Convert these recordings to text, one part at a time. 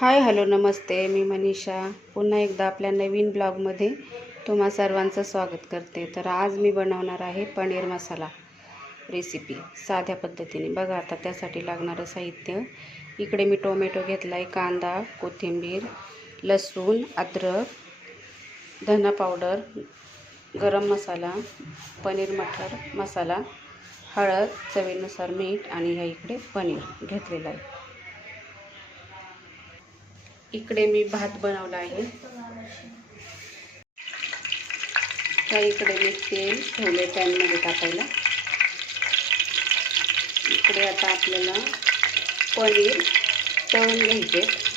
Hi hello नमस्ते, मी मनीषा पुन्हा एकदा आपल्या नवीन ब्लॉगमध्ये तुम्हा सर्वांचं स्वागत करते। तर आज मी बनवणार आहे पनीर मसाला रेसिपी साध्या पद्धतीने। बघा आता त्यासाठी लागणारं साहित्य, इकडे मी टोमॅटो घेतला आहे, कांदा, कोथिंबीर, लसूण, अद्रक, धना पावडर, गरम मसाला, पनीर मटर मसाला, हळद, चवीनुसार मीठ आणि ह्या इकडे पनीर घेतलेलं आहे। इकडे मी भात बनवला आहे। त्या इकडे मी तेल ठेवले पॅनमध्ये टाकायला। इकडे आता आपल्याला पनीर तळून घ्यायचे।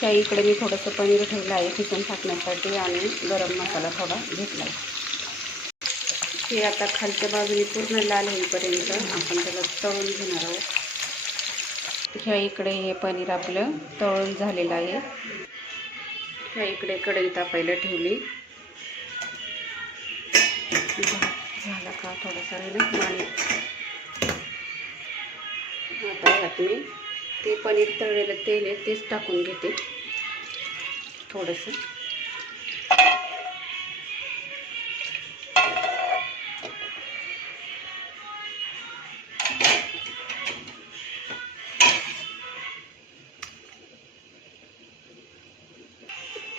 त्या इकडे मी थोडंसं पनीर ठेवलं आहे खिसून टाकण्यासाठी आणि गरम मसाला थोडा घेतला आहे। हे आता खालच्या बाजूने पूर्ण लाल होईपर्यंत आपण त्याला तळून घेणार आहोत। ह्या इकडे हे पनीर आपलं तळून झालेलं आहे। ह्या इकडे कढई तापायला ठेवली। झाला का थोडासा पाणी। आता यात मी ते पनीर तळलेलं तेल आहे तेच टाकून घेते थोडंसं।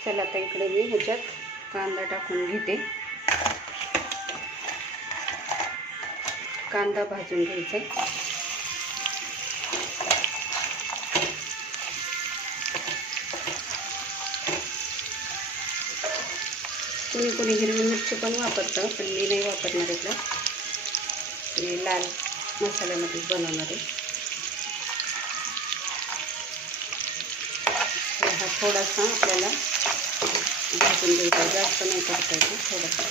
चला आता इकडे मी ह्याच्यात कांदा टाकून घेते। कांदा भाजून घ्यायचा आहे। कोणी हिरवी मिरची पण वापरतं, पण मी नाही वापरणार इथला, मी लाल मसाल्यामध्ये बनवणार आहे। हा थोडासा आपल्याला भाजून घ्यायचा, जास्त नाही टाकायचं, थोडासा।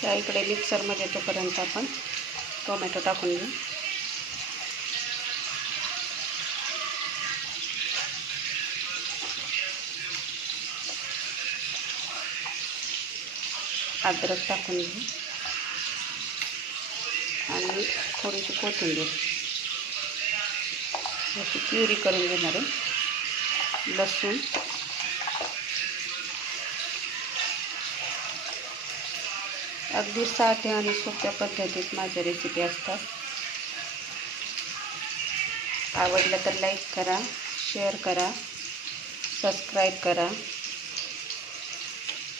त्या इकडे मिक्सरमध्ये तोपर्यंत आपण टोमॅटो टाकून घेऊ। अद्रक टाकून घेऊ आणि थोडीशी कोथिंबीर याची प्युरी करून घेणार आहे। लसूण, अगदी साध्या आणि सोप्या पद्धतीत माझ्या रेसिपी असतात। आवडलं तर लाईक करा, शेअर करा, सबस्क्राईब करा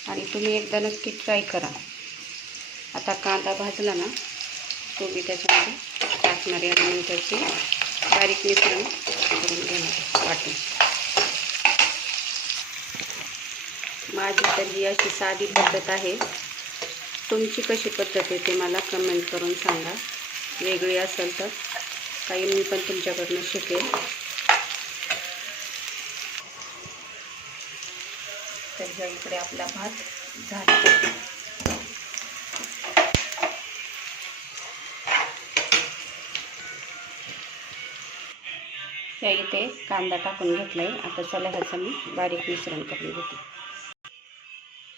आणि तुम्ही एकदा नक्की ट्राय करा। आता कांदा भाजला ना, तो मी त्याच्यामध्ये टाकणार आहे आणि त्याची बारीक मिश्रण करून घेणार वाटून। माझी तर ही अशी साधी पद्धत आहे, तुमची कशी पद्धत आहे ते मला कमेंट करून सांगा। वेगळी असेल तर काही मी पण तुमच्याकडून शिकेल। तर इकडे आपला भात झाला। त्या इथे कांदा टाकून घेतलाय। आता चला ह्याचं मी बारीक मिश्रण करून घेते।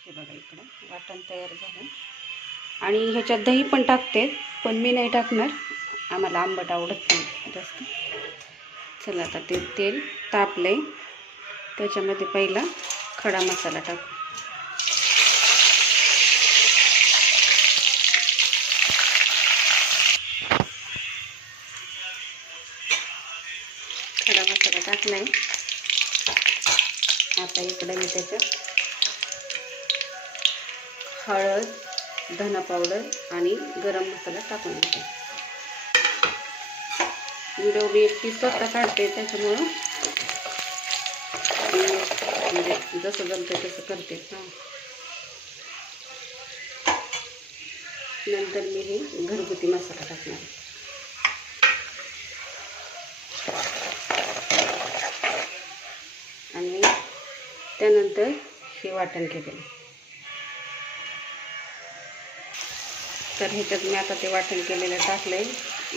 हे बघा इकडं वाटण तयार झालं आणि ह्याच्यात दही पण टाकते, पण मी नाही टाकणार, आम्हाला आंबट आवडत नाही जास्त। चला आता ते तेल तापलंय, त्याच्यामध्ये पहिला खडा मसाला टाकू। खडा मसाला टाकलाय। आता इकडे मी त्याच्यात हळद, धना पावडर आणि गरम मसाला टाकून घेते। व्हिडिओ मी एकटी स्वतः काढते, त्याच्यामुळं म्हणजे जसं जमतं तसं करते। नंतर मी हे घरगुती मसाला टाकणार आहे आणि त्यानंतर हे वाटण केलेलं। तर ह्याच्यात मी आता ते वाटण केलेलं टाकलं आहे.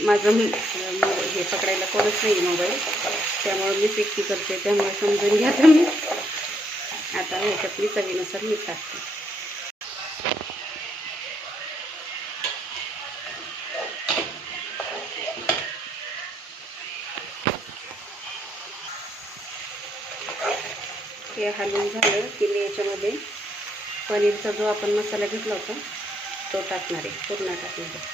माझं हे पकडायला कोणच नाही मोबाईल, त्यामुळे मी एकटी करते, त्यामुळे समजून घ्या तुम्ही. आता ह्याच्यात मी चवीनुसार मीठ टाकते. हे हलवून झालं की मी याच्यामध्ये पनीरचा जो आपण मसाला घेतला होता तो टाकणार आहे, पूर्ण टाकणार आहे.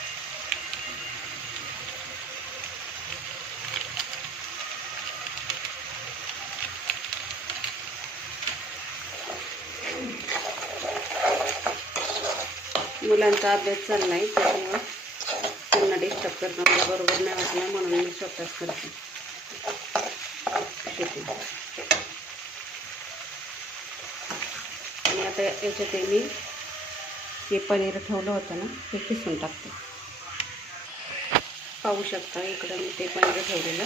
मुलांचा अभ्यास चालला आहे, त्यामुळं त्यांना डिस्टर्ब करणं मला बरोबर नाही वाटलं, म्हणून मी स्वतःच करते. आणि आता याच्यात मी हे पनीर ठेवलं होतं ना ते किसून टाकते. पाहू शकता इकडं मी ते पनीर ठेवलेलं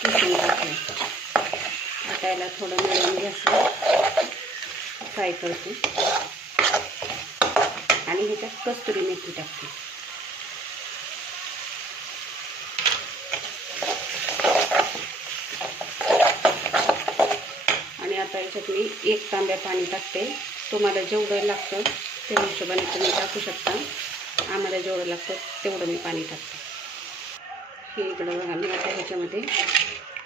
किसून टाकलं. आता याला थोडं मिडियम गॅसवर फ्राय करते आणि ह्याच्यात कस्तुरी मेथी टाकते. आणि आता याच्यात मी 1 तांब्या पाणी टाकते. तुम्हाला जेवढं लागतं त्या हिशोबाने तुम्ही टाकू शकता. आम्हाला जेवढं लागतं तेवढं मी पाणी टाकते. हे इकडं बघा, मी आता ह्याच्यामध्ये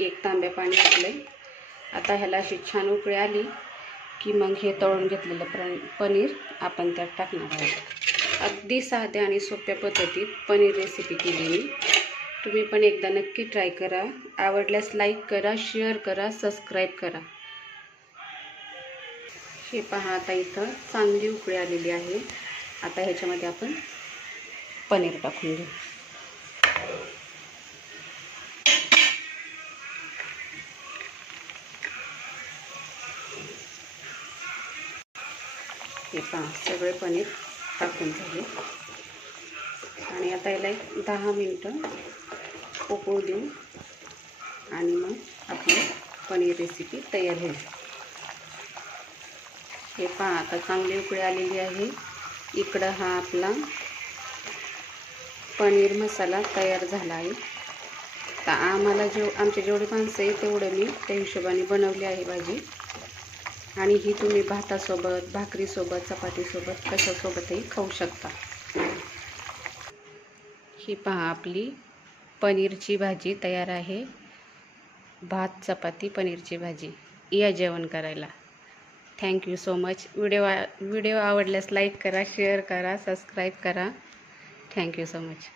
1 तांब्या पाणी टाकलं. आता ह्याला अशी छान उकळी आली की मग हे तळून घेतलेलं पनीर आपण त्यात टाकणार आहोत. अगदी साध्या आणि सोप्या पद्धतीत पनीर रेसिपी केली मी. तुम्ही पण एकदा नक्की ट्राय करा. आवडल्यास लाईक करा, शेअर करा, सबस्क्राईब करा. हे पहा, आता इथं चांगली उकळी आलेली आहे. आता ह्याच्यामध्ये आपण पनीर टाकून घेऊ. हे पहा, सगळे पनीर टाकून झाले. आणि आता याला 10 मिनटं उकळू देऊ आणि मग आपली पनीर रेसिपी तयार होईल. हे पहा, आता चांगली उकळी आलेली आहे. इकडं हा आपला पनीर मसाला तयार झाला आहे. तर आम्हाला आमचे जेवढे माणसं आहे तेवढं मी त्या हिशोबाने बनवली आहे भाजी. आणि ही तुम्ही भातासोबत, भाकरीसोबत, चपातीसोबत कशासोबतही खाऊ शकता. ही पहा, आपली पनीरची भाजी तयार आहे. भात, चपाती, पनीरची भाजी. या जेवण करायला. Thank you so much. व्हिडिओ आवडल्यास लाईक करा, शेअर करा, सबस्क्राईब करा. Thank you so much.